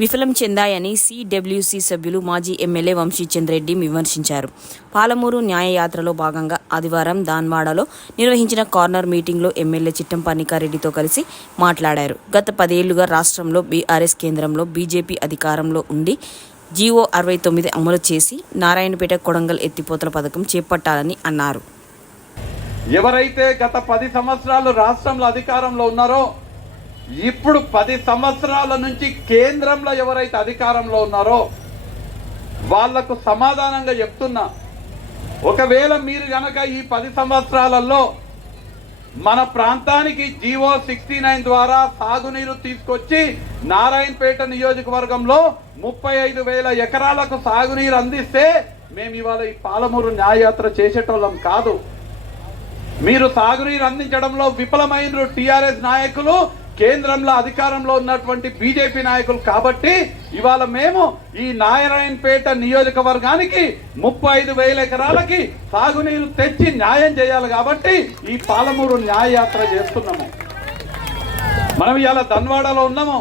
విఫలం చెందాయని సిడబ్ల్యూసీ సభ్యులు మాజీ ఎమ్మెల్యే వంశీచంద్రెడ్డి విమర్శించారు. పాలమూరు న్యాయయాత్రలో భాగంగా ఆదివారం దాన్వాడలో నిర్వహించిన కార్నర్ మీటింగ్లో ఎమ్మెల్యే చిట్టం పన్నికారెడ్డితో కలిసి మాట్లాడారు. గత పదేళ్ళుగా రాష్ట్రంలో బీఆర్ఎస్ కేంద్రంలో బీజేపీ అధికారంలో ఉండి జీవో అరవై తొమ్మిది అమలు చేసి నారాయణపేట కొడంగల్ ఎత్తిపోతల పథకం చేపట్టాలని అన్నారు. ఎవరైతే గత పది సంవత్సరాలు రాష్ట్రంలో అధికారంలో ఉన్నారో ఇప్పుడు పది సంవత్సరాల నుంచి కేంద్రంలో ఎవరైతే అధికారంలో ఉన్నారో వాళ్ళకు సమాధానంగా చెప్తున్నా. ఒకవేళ మీరు గనక ఈ పది సంవత్సరాలలో మన ప్రాంతానికి జీవో సిక్స్టీ నైన్ ద్వారా సాగునీరు తీసుకొచ్చి నారాయణపేట నియోజకవర్గంలో ముప్పై ఐదు వేల ఎకరాలకు సాగునీరు అందిస్తే మేము ఇవాళ ఈ పాలమూరు న్యాయయాత్ర చేసేటోళ్ళం కాదు. మీరు సాగునీరు అందించడంలో విఫలమైన టిఆర్ఎస్ నాయకులు కేంద్రంలో అధికారంలో ఉన్నటువంటి బీజేపీ నాయకులు కాబట్టి ఇవాళ మేము ఈ నారాయణపేట నియోజకవర్గానికి ముప్పై ఐదు వేల ఎకరాలకి సాగునీరు తెచ్చి న్యాయం చేయాలి కాబట్టి ఈ పాలమూరు న్యాయయాత్ర చేస్తున్నాము. మనం ఇవాళ ధన్వాడలో ఉన్నాము.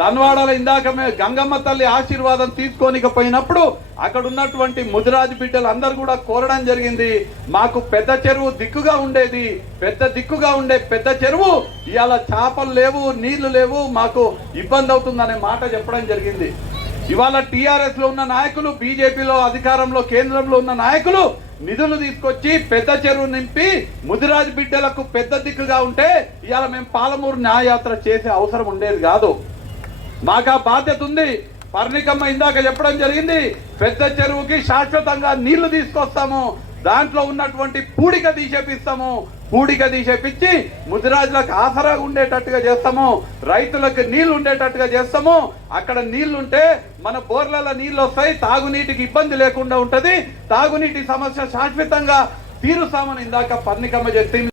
ధన్వాడలో ఇందాక మేము గంగమ్మ తల్లి ఆశీర్వాదం తీసుకోనికపోయినప్పుడు అక్కడ ఉన్నటువంటి ముదిరాజు బిడ్డలు అందరు కూడా కోరడం జరిగింది. మాకు పెద్ద చెరువు దిక్కుగా ఉండేది. పెద్ద దిక్కుగా ఉండే పెద్ద చెరువు ఇవాళ చేపలు లేవు నీళ్ళు లేవు మాకు ఇబ్బంది అవుతుందనే మాట చెప్పడం జరిగింది. ఇవాళ టీఆర్ఎస్లో ఉన్న నాయకులు బీజేపీలో అధికారంలో కేంద్రంలో ఉన్న నాయకులు నిధులు తీసుకొచ్చి పెద్ద చెరువు నింపి ముదిరాజు బిడ్డలకు పెద్ద దిక్కుగా ఉంటే ఇవాళ మేము పాలమూరు న్యాయయాత్ర చేసే అవసరం ఉండేది కాదు. మాకు ఆ బాధ్యత ఉంది. పర్ణికమ్మ ఇందాక చెప్పడం జరిగింది. పెద్ద చెరువుకి శాశ్వతంగా నీళ్ళు తీసుకొస్తాము. దాంట్లో ఉన్నటువంటి పూడిక తీసేపిస్తాము. పూడిక తీసేపించి ముదిరాజులకు ఆసరా ఉండేటట్టుగా చేస్తాము. రైతులకు నీళ్ళు ఉండేటట్టుగా చేస్తాము. అక్కడ నీళ్ళుంటే మన బోర్లలో నీళ్ళు వస్తాయి తాగునీటికి ఇబ్బంది లేకుండా ఉంటది. తాగునీటి సమస్య శాశ్వతంగా తీరుస్తామని ఇందాక పర్ణికమ్మ చెప్పింది.